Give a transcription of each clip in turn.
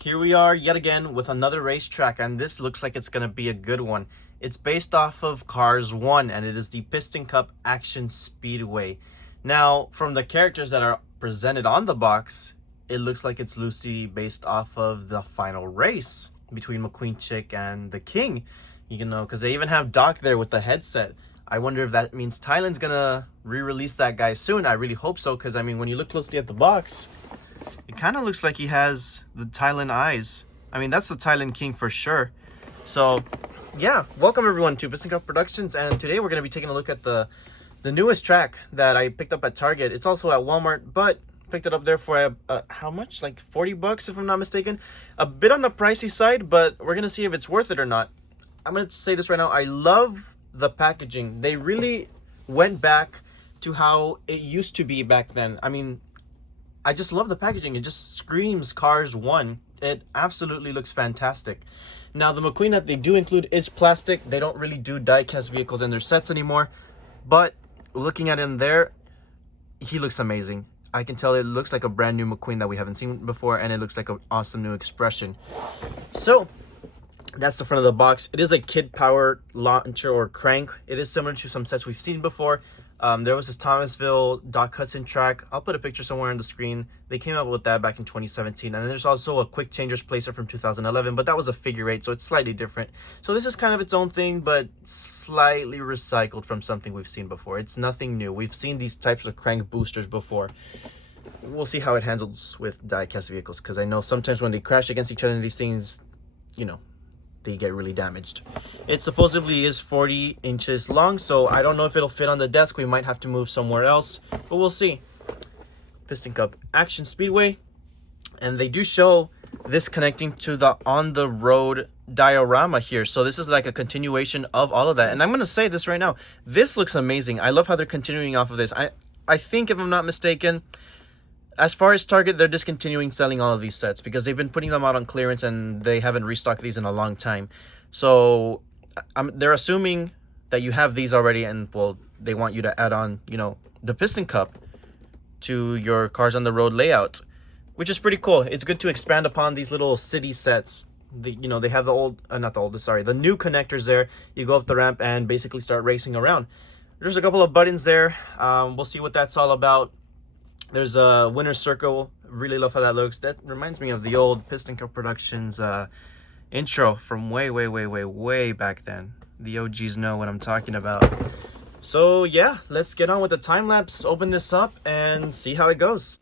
here we are yet again with another racetrack, and this looks like it's going to be a good one. It's based off of Cars 1, and it is the Piston Cup Action Speedway. Now, from the characters that are presented on the box, it looks like it's loosely based off of the final race between McQueen Chick and the King. You know, because they even have Doc there with the headset. I wonder if that means Thailand's going to re-release that guy soon. I really hope so, because, I mean, when you look closely at the box, it kind of looks like he has the Thailand eyes. I mean, that's the Thailand King for sure. So, yeah, welcome everyone to Piston Cup Productions, and today we're going to be taking a look at the newest track that I picked up at Target. It's also at Walmart, but picked it up there for how much? Like 40 bucks if I'm not mistaken. A bit on the pricey side, but we're going to see if it's worth it or not. I'm going to say this right now. I love the packaging. They really went back to how it used to be back then. I mean, I just love the packaging. It just screams Cars 1. It absolutely looks fantastic. Now, the McQueen that they do include is plastic. They don't really do die-cast vehicles in their sets anymore. But looking at him there, he looks amazing. I can tell it looks like a brand new McQueen that we haven't seen before, and it looks like an awesome new expression. So, that's the front of the box. It is a kid power launcher or crank. It is similar to some sets we've seen before. There was this Thomasville Doc Hudson track. I'll put a picture somewhere on the screen. They came out with that back in 2017. And then there's also a quick changers placer from 2011, but that was a figure eight, so it's slightly different. So this is kind of its own thing, but slightly recycled from something we've seen before. It's nothing new. We've seen these types of crank boosters before. We'll see how it handles with die-cast vehicles, because I know sometimes when they crash against each other, these things, you know, they get really damaged. It supposedly is 40 inches long, so I don't know if it'll fit on the desk. We might have to move somewhere else, but we'll see. Piston Cup Action Speedway, and they do show this connecting to the on-the-road diorama here, so this is like a continuation of all of that. And I'm going to say this right now, this looks amazing. I love how they're continuing off of this. I think, if I'm not mistaken, as far as Target, they're discontinuing selling all of these sets because they've been putting them out on clearance and they haven't restocked these in a long time. So they're assuming that you have these already, and well, they want you to add on, you know, the Piston Cup to your Cars on the Road layout, which is pretty cool. It's good to expand upon these little city sets. You know, they have the old, not the oldest, sorry, the new connectors there. You go up the ramp and basically start racing around. There's a couple of buttons there. We'll see what that's all about. There's a winner's circle. Really love how that looks. That reminds me of the old Piston Cup Productions intro from way back then. The OGs know what I'm talking about. So yeah, let's get on with the time lapse, open this up, and see how it goes.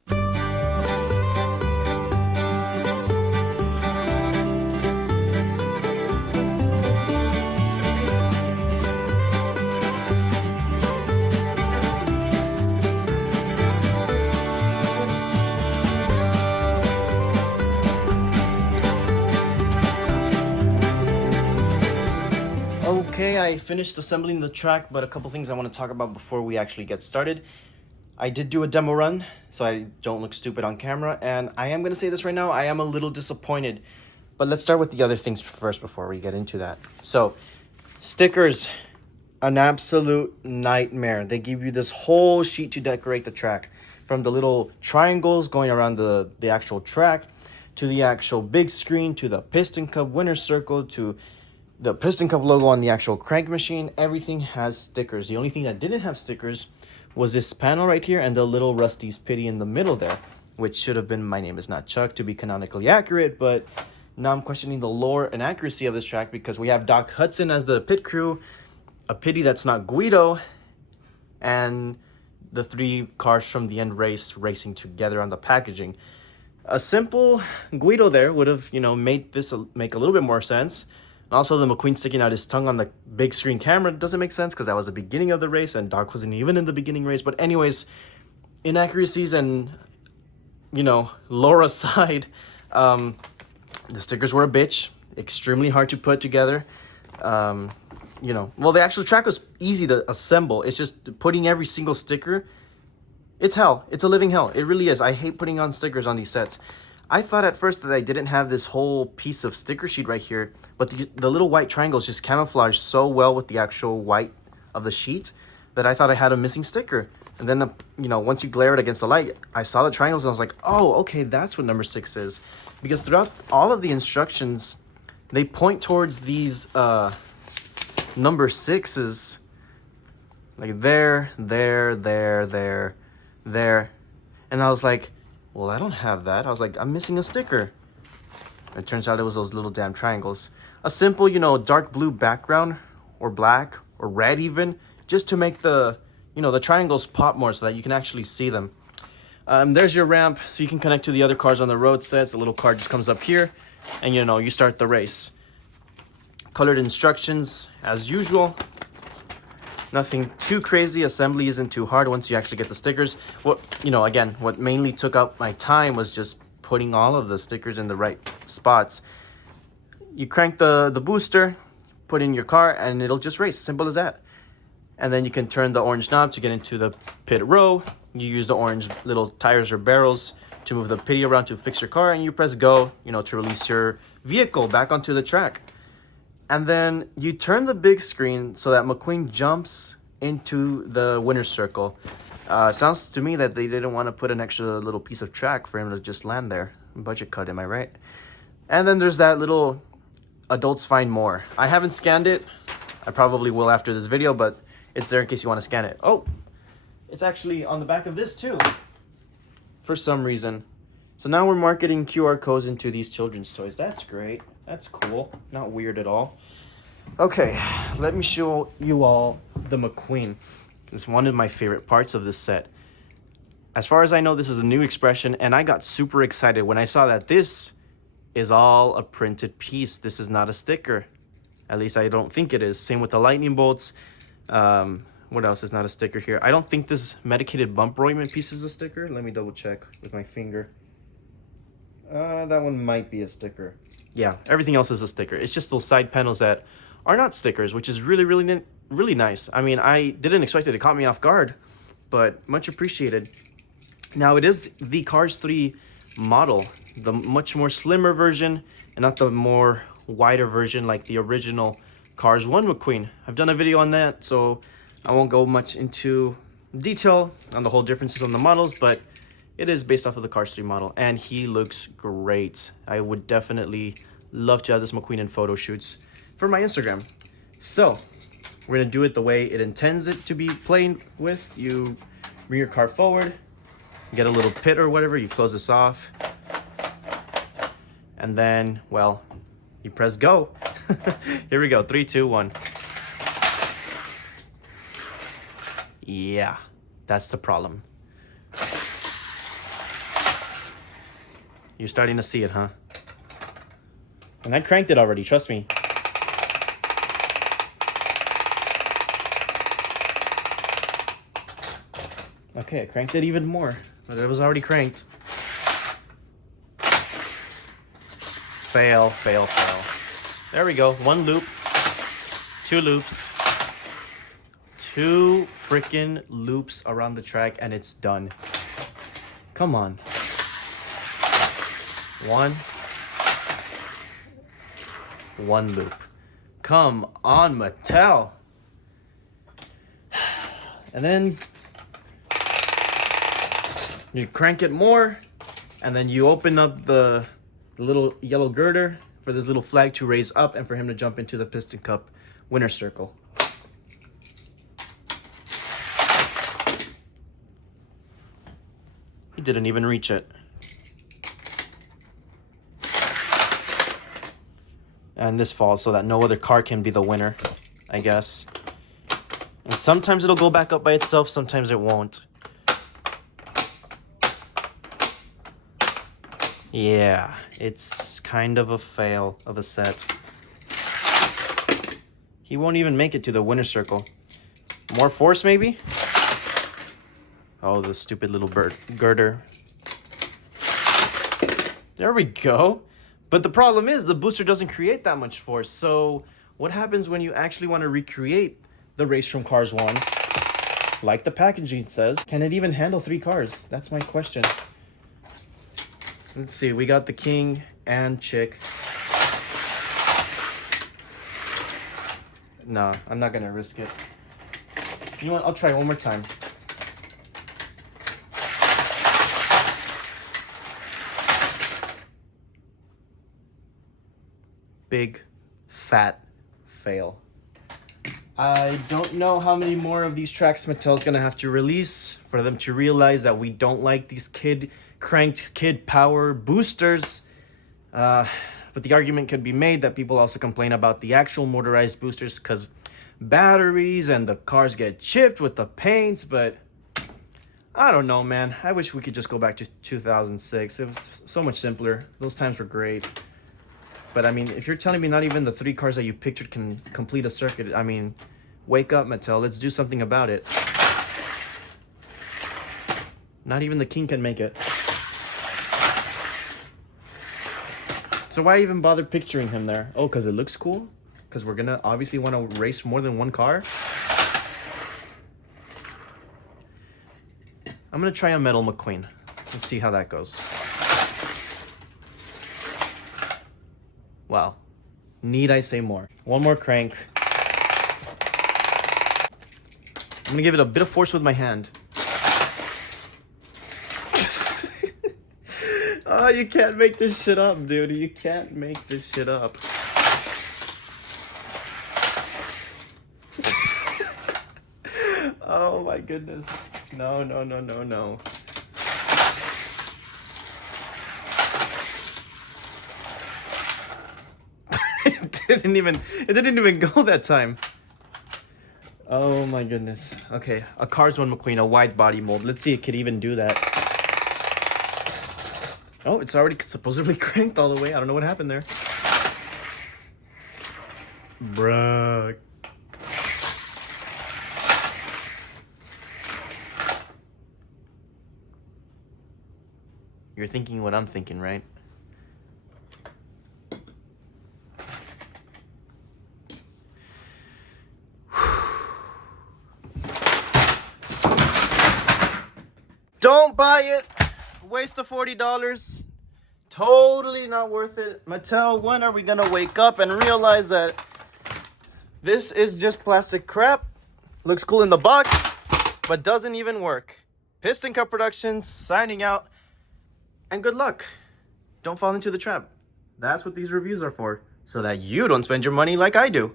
Okay, I finished assembling the track, but a couple things I want to talk about before we actually get started. I did do a demo run, so I don't look stupid on camera, and I am going to say this right now, I am a little disappointed. But let's start with the other things first before we get into that. So, stickers, an absolute nightmare. They give you this whole sheet to decorate the track, from the little triangles going around the actual track, to the actual big screen, to the Piston Cup winner's circle, to the Piston Cup logo on the actual crank machine. Everything has stickers. The only thing that didn't have stickers was this panel right here and the little Rusty's Pity in the middle there, which should have been My Name Is Not Chuck to be canonically accurate, but now I'm questioning the lore and accuracy of this track because we have Doc Hudson as the pit crew, a pity that's not Guido, and the three cars from the end race racing together on the packaging. A simple Guido there would have, you know, made this make a little bit more sense. Also, the McQueen sticking out his tongue on the big screen camera doesn't make sense because that was the beginning of the race and Doc wasn't even in the beginning race. But anyways, inaccuracies and, you know, lore aside, the stickers were a bitch. Extremely hard to put together. You know, well, the actual track was easy to assemble. It's just putting every single sticker. It's hell. It's a living hell. It really is. I hate putting on stickers on these sets. I thought at first that I didn't have this whole piece of sticker sheet right here, but the little white triangles just camouflage so well with the actual white of the sheet that I thought I had a missing sticker. And then, you know, once you glare it against the light, I saw the triangles and I was like, oh, okay, that's what number 6 is. Because throughout all of the instructions, they point towards these number 6s. Like there. And I was like, well, I don't have that. I was like, I'm missing a sticker. It turns out it was those little damn triangles. A simple, you know, dark blue background or black or red even, just to make the, you know, the triangles pop more so that you can actually see them. There's your ramp, so you can connect to the other cars on the road sets. A little car just comes up here, and you know, you start the race. Colored instructions, as usual. Nothing too crazy. Assembly isn't too hard once you actually get the stickers. What, you know, again, what mainly took up my time was just putting all of the stickers in the right spots. You crank the booster, put in your car, and it'll just race. Simple as that. And then you can turn the orange knob to get into the pit row. You use the orange little tires or barrels to move the pitty around to fix your car, and you press go, you know, to release your vehicle back onto the track. And then you turn the big screen so that McQueen jumps into the winner's circle. Sounds to me that they didn't want to put an extra little piece of track for him to just land there. Budget cut, am I right? And then there's that little adults find more. I haven't scanned it. I probably will after this video, but it's there in case you want to scan it. Oh, it's actually on the back of this too, for some reason. So now we're marketing QR codes into these children's toys. That's great. That's cool. Not weird at all. Okay, let me show you all the McQueen. It's one of my favorite parts of this set. As far as I know, this is a new expression, and I got super excited when I saw that this is all a printed piece. This is not a sticker. At least I don't think it is. Same with the lightning bolts. What else is not a sticker here? I don't think this medicated bump Royman piece is a sticker. Let me double check with my finger. That one might be a sticker. Yeah, everything else is a sticker. It's just those side panels that are not stickers, which is really nice. I mean, I didn't expect it. It caught me off guard, but much appreciated. Now, it is the Cars 3 model, the much more slimmer version, and not the more wider version like the original Cars 1 McQueen. I've done a video on that, so I won't go much into detail on the whole differences on the models, but it is based off of the Cars 3 model, and he looks great. I would definitely love to have this McQueen in photo shoots for my Instagram. So, we're gonna do it the way it intends it to be played with. You bring your car forward, get a little pit or whatever, you close this off, and then, well, you press go. Here we go, 3, 2, 1. Yeah, that's the problem. You're starting to see it, huh? And I cranked it already, trust me. Okay, I cranked it even more, but it was already cranked. Fail, fail, fail. There we go, 1 loop, 2 loops. 2 freaking loops around the track, and it's done. Come on. 1 loop. Come on, Mattel. And then you crank it more, and then you open up the little yellow girder for this little flag to raise up and for him to jump into the Piston Cup winner's circle. He didn't even reach it. And this falls so that no other car can be the winner, I guess. And sometimes it'll go back up by itself, sometimes it won't. Yeah, it's kind of a fail of a set. He won't even make it to the winner's circle. More force, maybe? Oh, the stupid little girder. There we go. But the problem is the booster doesn't create that much force. So what happens when you actually want to recreate the race from Cars 1? Like the packaging says, can it even handle 3 cars? That's my question. Let's see, we got the king and chick. No, I'm not gonna risk it. You know what, I'll try one more time. big, fat fail. I don't know how many more of these tracks Mattel's gonna have to release for them to realize that we don't like these kid-cranked, kid-power boosters. But the argument could be made that people also complain about the actual motorized boosters because batteries and the cars get chipped with the paints, but I don't know, man. I wish we could just go back to 2006. It was so much simpler. Those times were great. But I mean, if you're telling me not even the 3 cars that you pictured can complete a circuit, I mean, wake up, Mattel. Let's do something about it. Not even the king can make it. So why even bother picturing him there? Oh, because it looks cool? Because we're gonna obviously want to race more than one car? I'm gonna try a Metal McQueen. Let's see how that goes. Wow. Need I say more? One more crank. I'm gonna give it a bit of force with my hand. Oh, you can't make this shit up, dude. You can't make this shit up. Oh my goodness. No, no, no, no, no. It didn't even go that time. Oh my goodness. Okay, a Cars 1 McQueen, a wide body mold. Let's see if it could even do that. Oh, it's already supposedly cranked all the way. I don't know what happened there. Bruh. You're thinking what I'm thinking, right? Don't buy it. Waste of $40. Totally not worth it. Mattel, when are we gonna wake up and realize that this is just plastic crap? Looks cool in the box, but doesn't even work. Piston Cup Productions signing out. And good luck. Don't fall into the trap. That's what these reviews are for, so that you don't spend your money like I do.